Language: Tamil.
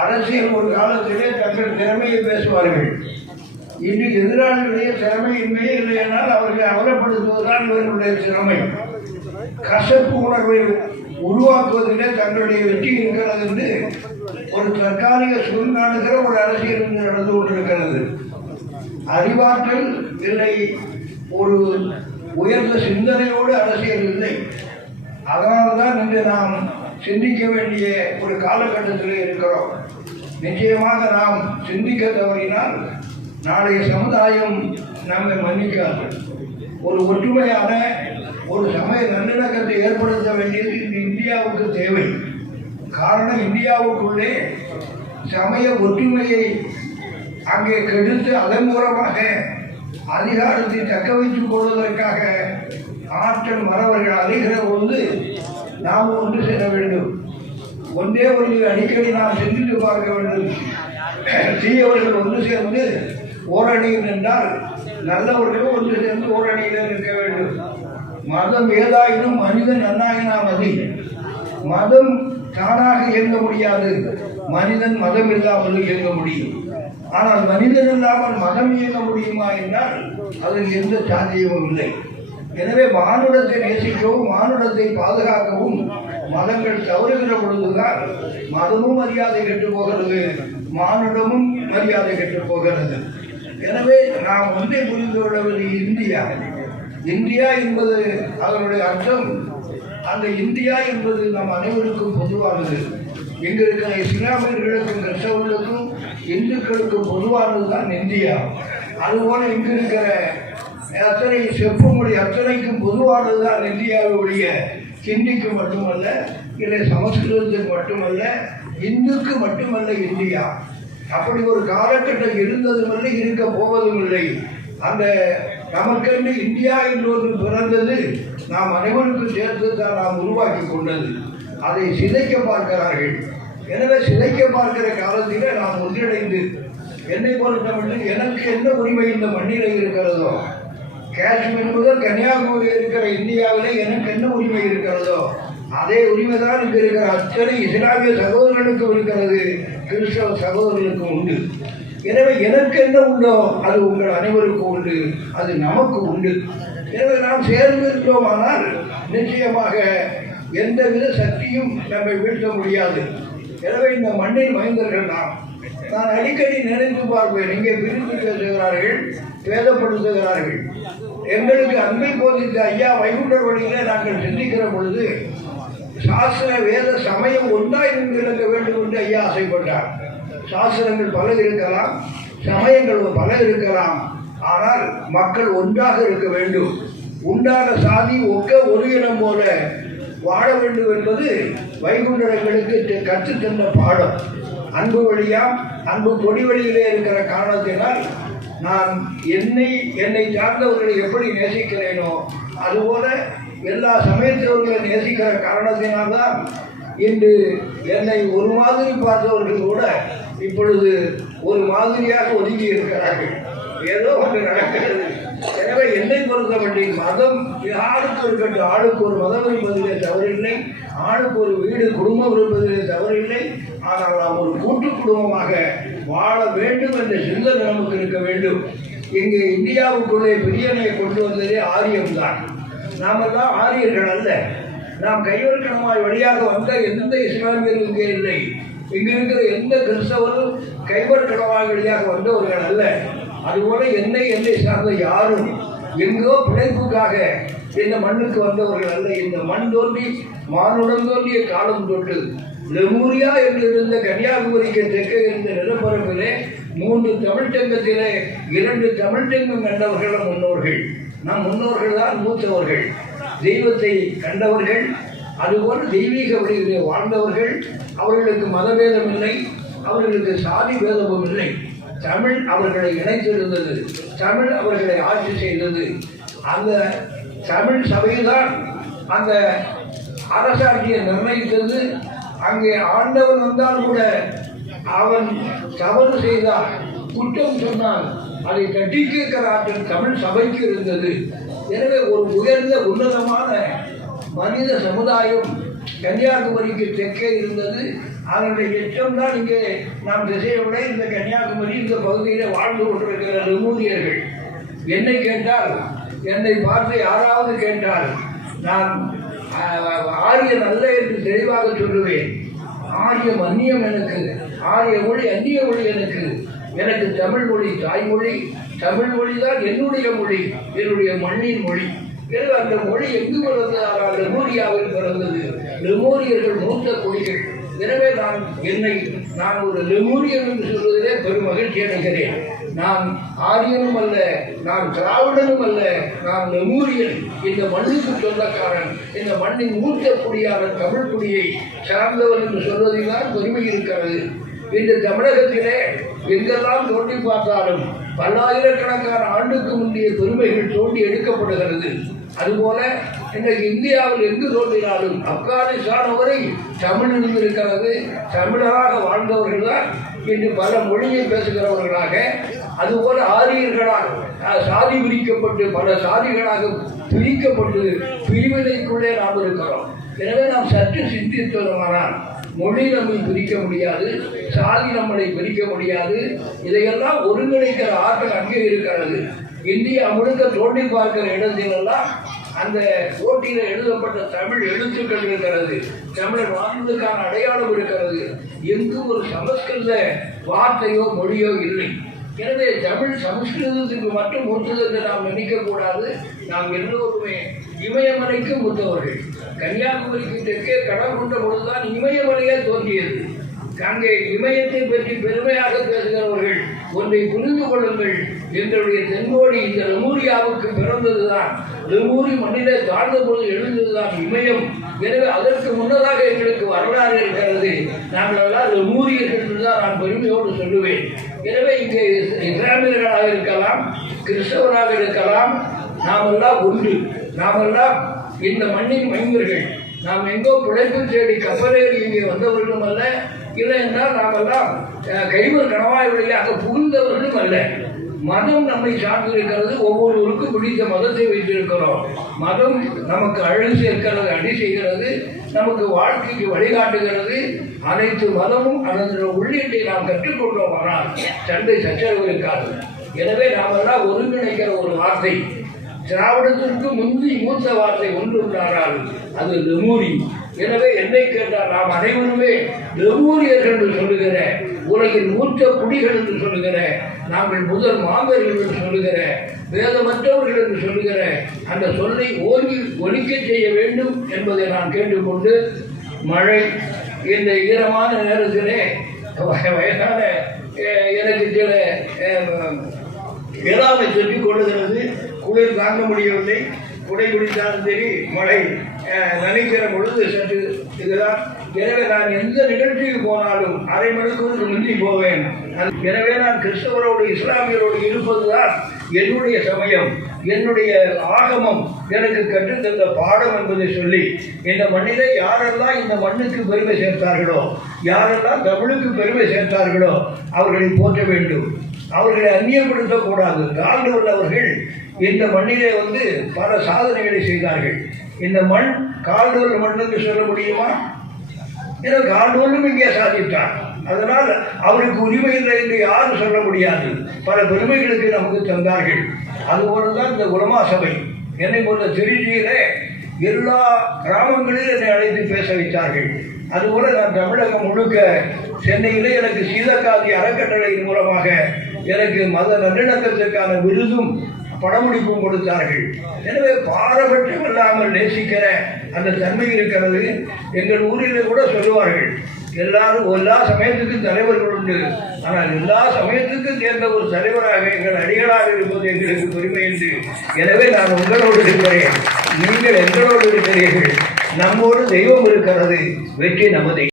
அரசியல் ஒரு காலத்திலே தங்கள் திறமையை பேசுவார்கள். இன்று எதிராளிகளுடைய திறமையின்மையே இல்லை என்றால் அவர்களை அவலப்படுத்துவதுதான் இவர்களுடைய திறமை. கசப்பு உணர்வை உருவாக்குவதிலே தங்களுடைய வெற்றி இருக்கிறது என்று ஒரு தற்காலிக சுருங்காணுகிற ஒரு அரசியல் நடந்து கொண்டிருக்கிறது. அறிவாற்றல் இல்லை. ஒரு உயர்ந்த சிந்தனையோடு அரசியல் இல்லை. அதனால்தான் இன்று நாம் சிந்திக்க வேண்டிய ஒரு காலகட்டத்தில் இருக்கிறோம். நிச்சயமாக நாம் சிந்திக்க தவறினால் நாளைய சமுதாயம் நம்மை மன்னிக்காது. ஒரு ஒற்றுமையான ஒரு சமய நல்லிணக்கத்தை ஏற்படுத்த வேண்டியது இந்தியாவுக்கு தேவை. காரணம் இந்தியாவுக்குள்ளே சமய ஒற்றுமையை அங்கே கெடுத்து அதன் மூலமாக அதிகாரத்தை தக்க வைத்துக் கொள்வதற்காக ஆற்றல் மறவர்கள் அறிகிற பொழுது நாம் ஒன்று ஒன்றே ஒரு அடிக்கடி நாம் சிந்தித்து பார்க்க வேண்டும். தீயவர்கள் ஒன்று சேர்ந்து ஓரணியில் நின்றால் நல்லவர்களும் ஒன்று சேர்ந்து ஓரணியில் நிற்க வேண்டும். மதம் ஏதாயினும் மனிதன் நன்னாயினா மதி. மதம் தானாக இயங்க முடியாது. மனிதன் மதம் இல்லாமல் இயங்க முடியும். ஆனால் மனிதன் இல்லாமல் மதம் இயங்க முடியுமா என்றால் அதில் எந்த சாத்தியமும் இல்லை. எனவே மானுடத்தை நேசிக்கவும் மானுடத்தை பாதுகாக்கவும் மதங்கள் தவறுகிற பொழுதுதான் மதமும் மரியாதை கெட்டு போகிறது மானுடமும் மரியாதை கெட்டு போகிறது. எனவே நாம் ஒன்றை புரிந்து கொள்ளவது இந்தியா இந்தியா என்பது அதனுடைய அர்த்தம். அந்த இந்தியா என்பது நம் அனைவருக்கும் பொதுவானது. இங்கு இருக்கிற இஸ்லாமியர்களுக்கும் கிறிஸ்தவர்களுக்கும் இந்துக்களுக்கும் பொதுவானது தான் இந்தியா. அதுபோல இங்கு இருக்கிற அத்தனை செப்பு மொழி அத்தனைக்கும் பொதுவானது தான் இந்தியாவுடைய ஹிந்திக்கு மட்டுமல்ல இல்லை சமஸ்கிருதத்துக்கு மட்டுமல்ல இந்துக்கு மட்டுமல்ல இந்தியா. அப்படி ஒரு காலகட்டம் இருந்ததும் இல்லை இருக்க போவதும் இல்லை. அந்த நமக்கென்று இந்தியா என்று ஒன்று பிறந்தது நாம் அனைவருக்கும் சேர்த்து தான் நாம் உருவாக்கி கொண்டது. அதை சிதைக்க பார்க்கிறார்கள். எனவே சிதைக்க பார்க்கிற காலத்திலே நாம் ஒன்றிணைந்து என்னை பொறுத்தமட்டில் எனக்கு என்ன உரிமை இந்த மண்ணிலே இருக்கிறதோ? காஷ்மீர் முதல் கன்னியாகுமரி இருக்கிற இந்தியாவிலே எனக்கு என்ன உரிமை இருக்கிறதோ அதே உரிமை தான் இங்கு இருக்கிற அத்தனை இஸ்லாமிய சகோதரர்களுக்கும் இருக்கிறது. கிறிஸ்தவ சகோதரர்களுக்கும் உண்டு. எனவே எனக்கு என்ன உண்டோ அது உங்கள் அனைவருக்கும் உண்டு. அது நமக்கு உண்டு. எனவே நாம் சேர்ந்து இருக்கிறோமானால் நிச்சயமாக எந்தவித சக்தியும் நம்மை வீழ்த்த முடியாது. எனவே இந்த மண்ணின் மைந்தர்கள் நாம். நான் அடிக்கடி நினைத்து பார்ப்பேன் இங்கே பிரிந்து பேசுகிறார்கள் பேதப்படுத்துகிறார்கள். எங்களுக்கு அன்பை போதித்த ஐயா வைகுண்டர் வழியிலே நாங்கள் சிந்திக்கிற பொழுது சாஸ்திர வேத சமயம் ஒன்றாய் நின்று இருக்க வேண்டும் என்று ஐயா ஆசைப்பட்டார். சாஸ்திரங்கள் பல இருக்கலாம் சமயங்கள் பல இருக்கலாம். ஆனால் மக்கள் ஒன்றாக இருக்க வேண்டும். உண்டான சாதி ஒக்க ஒரு இனம் போல வாழ வேண்டும் என்பது வைகுண்டர்களுக்கு கற்றுத்தந்த பாடம். அன்பு வழியாம் அன்பு கொடி வழியிலே இருக்கிற காரணத்தினால் நான் என்னை என்னை சார்ந்தவர்களை எப்படி நேசிக்கிறேனோ அதுபோல எல்லா சமயத்தவர்களை நேசிக்கிற காரணத்தினால்தான் இன்று என்னை ஒரு மாதிரி பார்த்தவர்கள் கூட இப்பொழுது ஒரு மாதிரியாக ஒதுங்கி இருக்கிறார்கள். ஏதோ ஒன்று நடக்கிறது. எனவே என்னை பொறுத்தமட்டில் மதம் யாருக்கு இருக்கட்டும் ஆளுக்கு ஒரு மதம் இருப்பதிலே தவறில்லை. ஆளுக்கு ஒரு வீடு குடும்பம் இருப்பதிலே தவறில்லை. ஆனால் நாம் ஒரு கூட்டு குடும்பமாக வாழ வேண்டும் என்ற சிந்தனை நமக்கு இருக்க வேண்டும். இங்கு இந்தியாவுக்குள்ளே பிரியனையை கொண்டு வந்ததே ஆரியம்தான். நாமெல்லாம் ஆரியர்கள் அல்ல. நாம் கைவர்க்கணமாய் வழியாக வந்த எந்த இஸ்லாமியரும் இங்கே இல்லை. இங்கு இருக்கிற எந்த கிறிஸ்தவரும் கைவர்க்கணமாய் வழியாக வந்தவர்கள் அல்ல. அதுபோல என்னை என்னை சார்ந்த யாரும் எங்கோ பிழைப்புக்காக இந்த மண்ணுக்கு வந்தவர்கள் அல்ல. இந்த மண் தோன்றி மானுடன் தோன்றிய காலம் தொட்டு லெமூரியா என்றிருந்த கன்னியாகுமரிக்கு தெற்கே இருந்த நிலப்பரப்பிலே மூன்று தமிழ்ச்சங்கத்திலே இரண்டு தமிழ்ச்சங்கம் கண்டவர்கள் முன்னோர்கள். நம் முன்னோர்கள் தான் மூத்தவர்கள். தெய்வத்தை கண்டவர்கள் அதுபோல் தெய்வீக வழியிலே வாழ்ந்தவர்கள். அவர்களுக்கு மதபேதம் இல்லை அவர்களுக்கு சாதி பேதமும் இல்லை தமிழ் அவர்களை இணைத்திருந்தது. தமிழ் அவர்களை ஆட்சி செய்தது. அந்த தமிழ் சபைதான் அந்த அரசாட்சியை நிர்ணயித்தது. அங்கே ஆண்டவன் வந்தால் கூட அவன் தவறு செய்தால் குற்றம் சொன்னால் அதை தட்டி கேட்கிற ஆற்றல் தமிழ் சபைக்கு இருந்தது. எனவே ஒரு உயர்ந்த உன்னதமான மனித சமுதாயம் கன்னியாகுமரிக்கு தெற்கே இருந்தது. அதனுடைய எச்சம் தான் இங்கே நாம் திசையுடைய இந்த கன்னியாகுமரி இந்த பகுதியில் வாழ்ந்து கொண்டிருக்கிற லெமூரியர்கள் என்னை கேட்டால் என்னை பார்த்து யாராவது கேட்டால் நான் ஆஹ், ஆரியன் அல்ல என்று தெளிவாக சொல்லுவேன். ஆரியம் அந்நியம் எனக்கு ஆரிய மொழி அந்நிய மொழி எனக்கு. எனக்கு தமிழ் மொழி தாய்மொழி தமிழ் மொழி தான் என்னுடைய மொழி என்னுடைய மண்ணின் மொழி. எனவே அந்த மொழி எங்கு பிறந்தது லெமோரியாவில் பிறந்தது. லெமோரியர்கள் மூத்த குடிகள். எனவே நான் என்னை நான் ஒரு லெமோரியன் என்று சொல்வதிலே பெரும் மகிழ்ச்சி அடைகிறேன். நான் ஆரியனும் அல்ல நான் திராவிடனும் அல்ல நான் லெமூரியன் இந்த மண்ணுக்கு சொந்தக்காரன் இந்த மண்ணின் மூத்த குடியான தமிழ் குடியை சார்ந்தவன் என்று சொல்வதில்தான் பெருமை இருக்கிறது. இன்று தமிழகத்திலே எங்கெல்லாம் தோண்டி பார்த்தாலும் பல்லாயிரக்கணக்கான ஆண்டுக்கு முந்தைய பெருமைகள் தோண்டி எடுக்கப்படுகிறது. அதுபோல இன்றைக்கு இந்தியாவில் எங்கு தோன்றினாலும் ஆப்கானிஸ்தான் வரை தமிழ் இருந்திருக்கிறது தமிழராக வாழ்ந்தவர்கள் தான் இன்று பல மொழியை பேசுகிறவர்களாக அதுபோல ஆரியர்களால் சாதி பிரிக்கப்பட்டு பல சாதிகளாக பிரிக்கப்பட்டு பிரிவினைக்குள்ளே நாம் இருக்கிறோம். எனவே நாம் சற்று சிந்தித்தோமானால் மொழி நம்மை பிரிக்க முடியாது சாதி நம்மளை பிரிக்க முடியாது. இதையெல்லாம் ஒருங்கிணைக்கிற ஆற்றல் அங்கே இருக்கிறது. இந்தியா முழுக்க தோண்டி பார்க்கிற இடத்திலெல்லாம் அந்த போட்டியில் எழுதப்பட்ட தமிழ் எழுத்துக்கள் இருக்கிறது. தமிழர் வாழ்ந்ததுக்கான அடையாளம் இருக்கிறது. எங்கும் ஒரு சமஸ்கிருத வார்த்தையோ மொழியோ இல்லை. எனவே தமிழ் சமஸ்கிருதத்துக்கு மட்டும் ஒத்தது என்று நாம் நினைக்கக்கூடாது. நாம் எல்லோருமே இமயமலைக்கு மூத்தவர்கள் கன்னியாகுமரிக்கு தெற்கே கடல் கொண்ட பொழுதுதான் இமயமலையே தோன்றியது. தங்கள் இமயத்தை பற்றி பெருமையாக பேசுகிறவர்கள் ஒன்றை புரிந்து கொள்ளுங்கள். எங்களுடைய தென்கோடி இந்த லெமூரியாவுக்கு பிறந்ததுதான். லெமூரி மண்ணிலே தாழ்ந்த பொழுது எழுந்ததுதான் இமயம். எனவே அதற்கு முன்னதாக எங்களுக்கு வரலாறு இருக்கிறது. நாங்கள் எல்லாம் லெமூரியர்கள் தான் நான் பெருமையோடு சொல்லுவேன். எனவே இங்கே இஸ்லாமியர்களாக இருக்கலாம் கிறிஸ்தவராக இருக்கலாம் நாமெல்லாம் ஒன்று நாமெல்லாம் இந்த மண்ணின் மைந்தர்கள். நாம் எங்கோ பிழைப்பு தேடி கப்பலேறி இங்கே வந்தவர்களும் அல்ல. இல்லை என்றால் நாமெல்லாம் கைவர் கணவாயுடைய அங்கே புகுந்தவர்களும் அல்ல. மதம் நம்மை சார்ந்திருக்கிறது ஒவ்வொருவருக்கும் பிடித்த மதத்தை வைத்திருக்கிறோம். மதம் நமக்கு அழகு சேர்க்கிறது அடி செய்கிறது நமக்கு வாழ்க்கைக்கு வழிகாட்டுகிறது. அனைத்து மதமும் அதனுடைய உள்ளீட்டை நாம் கற்றுக்கொண்டோம் ஆனால் சண்டை சச்சரவு இருக்காது. எனவே நாமெல்லாம் ஒருங்கிணைக்கிற ஒரு வார்த்தை. திராவிடத்திற்கு முந்தி மூத்த வார்த்தை ஒன்று உண்டானால் அது லெமூரி எனவே என்னை கேட்டால் நாம் அனைவருமே லெமூரியர்கள் என்று சொல்லுகிற உலகின் மூத்த குடிகள் என்று சொல்லுகிற நாங்கள் முதல் மாந்தர்கள் என்று சொல்லுகிற வேதமற்றவர்கள் என்று சொல்லுகிற அந்த சொல்லை ஓங்கி ஒழிக்க செய்ய வேண்டும் என்பதை நான் கேட்டுக்கொண்டு மழை இந்த ஈரமான நேரத்திலே வயதான எனக்கு சில அஹ், சொல்லிக் கொள்ளுகிறது. குளிர் தாங்க முடியவில்லை. குடை குடித்தாலும் சரி மழை நினைக்கிற நனைக்கிற பொழுது சற்று இதுதான். எனவே நான் எந்த நிகழ்ச்சிக்கு போனாலும் அரை மணிக்கூருக்கு முந்தி போவேன். எனவே நான் கிறிஸ்தவரோடு இஸ்லாமியரோடு இருப்பதுதான் என்னுடைய சமயம் என்னுடைய ஆகமம். எனக்கு கற்றுத்தந்த பாடம் என்பதை சொல்லி இந்த மண்ணிலே யாரெல்லாம் இந்த மண்ணுக்கு பெருமை சேர்த்தார்களோ யாரெல்லாம் தமிழுக்கு பெருமை சேர்த்தார்களோ அவர்களை போற்ற வேண்டும். அவர்களை அந்நியப்படுத்தக்கூடாது கால்டோல் அவர்கள் இந்த மண்ணிலே வந்து பல சாதனைகளை செய்தார்கள். இந்த மண் கால்டோல் மண்ணுக்கு சொல்ல முடியுமா? ஏன்னா கால்டோலும் இங்கே சாதித்தார். அதனால் அவருக்கு உரிமை இல்லை என்று யாரும் சொல்ல முடியாது. பல பெருமைகளுக்கு நமக்கு தந்தார்கள். அதுபோல தான் இந்த உலமா சபை. என்னை போன்ற திருச்சியிலே எல்லா கிராமங்களிலும் என்னை அழைத்து பேச வைத்தார்கள். அதுபோல நான் தமிழகம் முழுக்க சென்னையிலே எனக்கு சீதக்காதி அறக்கட்டளையின் மூலமாக எனக்கு மத நல்லிணக்கத்திற்கான விருதும் பணமுடிப்பும் கொடுத்தார்கள். எனவே பாரபட்சம் இல்லாமல் நேசிக்கிற அந்த தன்மை இருக்கிறது. எங்கள் ஊரில் கூட சொல்லுவார்கள் எல்லாரும் எல்லா சமயத்துக்கும் தலைவர்கள் உண்டு. ஆனால் எல்லா சமயத்துக்கும் சேர்ந்த ஒரு தலைவராக எங்கள் அடிகளாக இருப்பது எங்களுக்கு பெருமை என்று. எனவே நான் உங்களோடு இருக்கிறேன். நீங்கள் எங்களோடு இருக்கிறீர்கள். நம்மோடு தெய்வம் இருக்கிறது. வெற்றி நமதே.